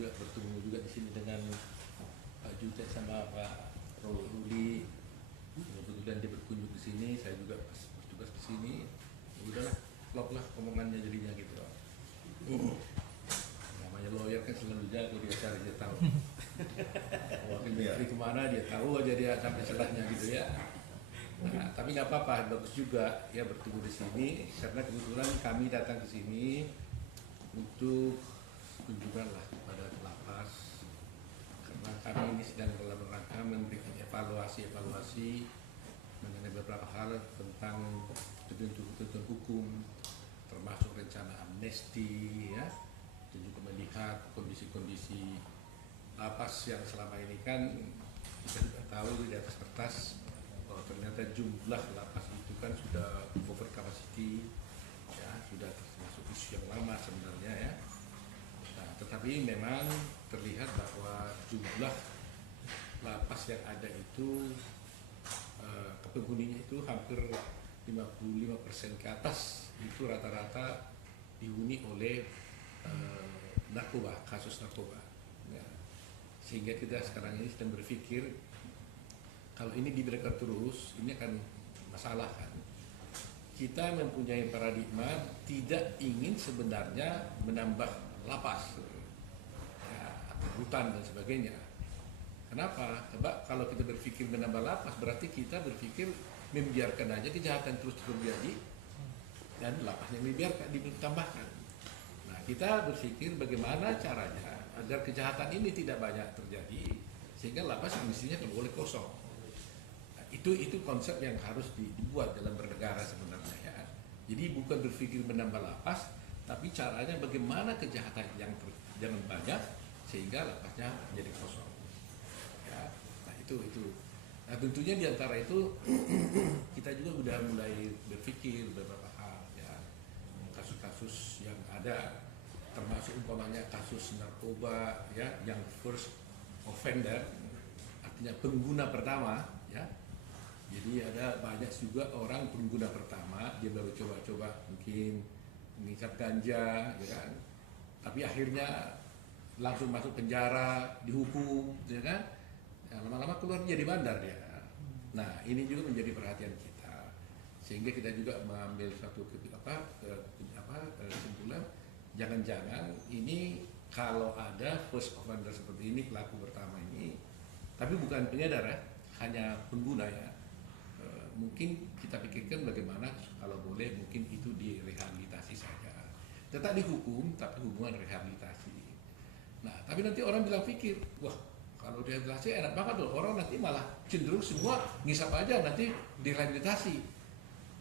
juga bertemu juga di sini dengan Pak Jutek sama Pak Ruli. Kebetulan dia berkunjung di sini, saya juga pas bertugas di sini. Ya udahlah, klop lah omongannya jadinya gitu. Namanya lawyer kan selalu jago, dia cari, dia tahu. Wakil menteri kemana dia tahu aja, dia sampai celahnya gitu ya. Nah, tapi nggak apa-apa, bagus juga ya bertemu di sini karena kebetulan kami datang ke sini untuk kunjungan lah pada lapas, karena kami ini sedang dalam rangka memberikan evaluasi mengenai beberapa hal tentang ketentuan hukum, termasuk rencana amnesti ya, dan juga melihat kondisi-kondisi lapas yang selama ini kan kita juga tahu di atas kertas bahwa ternyata jumlah lapas itu kan sudah over capacity ya, sudah termasuk isu yang lama sebenarnya ya. Nah, tetapi memang terlihat bahwa jumlah lapas yang ada itu penghuninya itu hampir 55% ke atas itu rata-rata dihuni oleh narkoba, kasus narkoba ya. Sehingga kita sekarang ini sedang berpikir kalau ini dibiarkan terus ini akan masalah kan. Kita mempunyai paradigma tidak ingin sebenarnya menambah lapas ya, atau hutan dan sebagainya. Kenapa? Sebab kalau kita berpikir menambah lapas berarti kita berpikir membiarkan aja kejahatan terus terjadi dan lapasnya ditambahkan. Nah, kita berpikir bagaimana caranya agar kejahatan ini tidak banyak terjadi sehingga lapas mestinya boleh kosong. Nah, itu konsep yang harus dibuat dalam bernegara sebenarnya ya. Jadi bukan berpikir menambah lapas, tapi caranya bagaimana kejahatan yang jangan banyak sehingga lapasnya menjadi kosong. Ya, nah itu. Nah tentunya diantara itu kita juga sudah mulai berpikir beberapa hal ya, kasus-kasus yang ada, termasuk umpamanya kasus narkoba ya, yang first offender, artinya pengguna pertama ya. Jadi ada banyak juga orang pengguna pertama, dia baru coba-coba mungkin mengisap ganja ya kan, tapi akhirnya langsung masuk penjara, dihukum ya kan. Ya, lama-lama keluar jadi bandar dia. Nah ini juga menjadi perhatian kita, sehingga kita juga mengambil suatu kesimpulan, jangan-jangan ini kalau ada first offender seperti ini, pelaku pertama ini, tapi bukan pengedar ya, hanya pengguna ya, mungkin kita pikirkan bagaimana kalau boleh mungkin itu direhabilitasi saja, tetap dihukum tapi hubungan rehabilitasi. Nah tapi nanti orang bilang pikir, wah kalau rehabilitasi enak banget loh, orang nanti malah cenderung semua ngisap aja nanti direhabilitasi.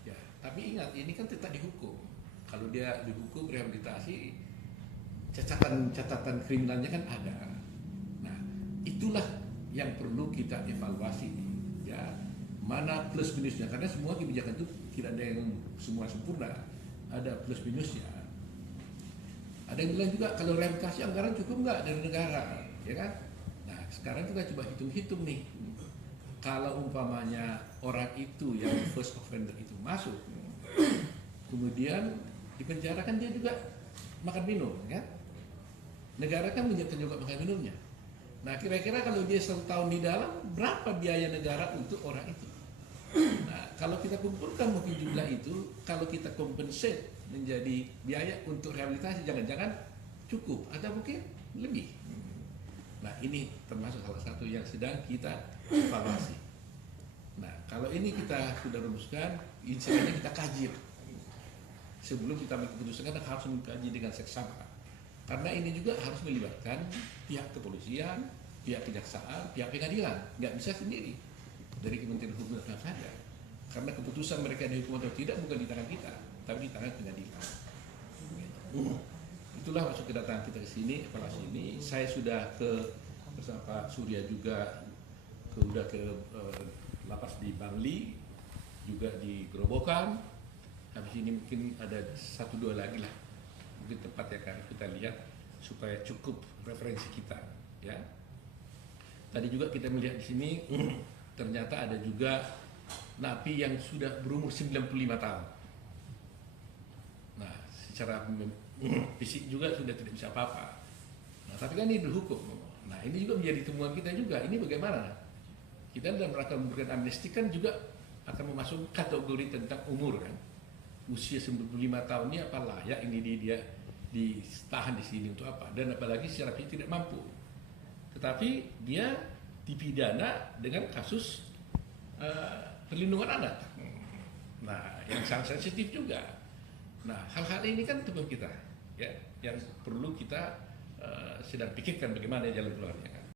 Ya, tapi ingat ini kan tetap dihukum. Kalau dia dihukum rehabilitasi, catatan kriminalnya kan ada. Nah, itulah yang perlu kita evaluasi ya. Mana plus minusnya, karena semua kebijakan itu tidak ada yang semua sempurna, ada plus minusnya. Ada yang bilang juga kalau rehabilitasi anggaran cukup nggak dari negara, ya kan? Sekarang kita coba hitung-hitung nih, kalau umpamanya orang itu yang first offender itu masuk, kemudian dipenjarakan dia juga makan minum, kan? Negara kan menyiapkan juga makan minumnya. Nah kira-kira kalau dia 1 tahun di dalam, berapa biaya negara untuk orang itu? Nah kalau kita kumpulkan mungkin jumlah itu, kalau kita compensate menjadi biaya untuk rehabilitasi, jangan-jangan cukup, atau mungkin lebih. Nah ini termasuk salah satu yang sedang kita evaluasi. Nah kalau ini kita sudah rumuskan, inisialnya kita kaji. Sebelum kita memutuskan kita harus mengkaji dengan seksama. Karena ini juga harus melibatkan pihak kepolisian, pihak kejaksaan, pihak pengadilan. Nggak bisa sendiri dari Kementerian Hukum dan HAM saja. Karena keputusan mereka dihukum atau tidak bukan di tangan kita, tapi di tangan pengadilan. Itulah maksud kedatangan kita ke sini, evaluasi ini. Saya sudah bersama Pak Surya juga sudah ke lapas di Bangli, juga di Gerobokan. Habis ini mungkin ada 1-2 lagi lah, mungkin tempat yang akan kita lihat supaya cukup referensi kita. Ya. Tadi juga kita melihat di sini ternyata ada juga napi yang sudah berumur 95 tahun. Nah, secara fisik juga sudah tidak bisa apa-apa. Nah, tapi kan ini hukum. Nah, ini juga menjadi temuan kita juga. Ini bagaimana? Kita dalam rangka memberikan amnesti kan juga akan memasukkan kategori tentang umur kan. Usia 95 tahun ini apa layak ini dia ditahan di sini untuk apa? Dan apalagi secara fisik tidak mampu. Tetapi dia dipidana dengan kasus perlindungan anak. Nah, yang sangat sensitif juga. Nah, hal-hal ini kan teman kita, ya, yang perlu kita sedang pikirkan bagaimana jalan keluarnya.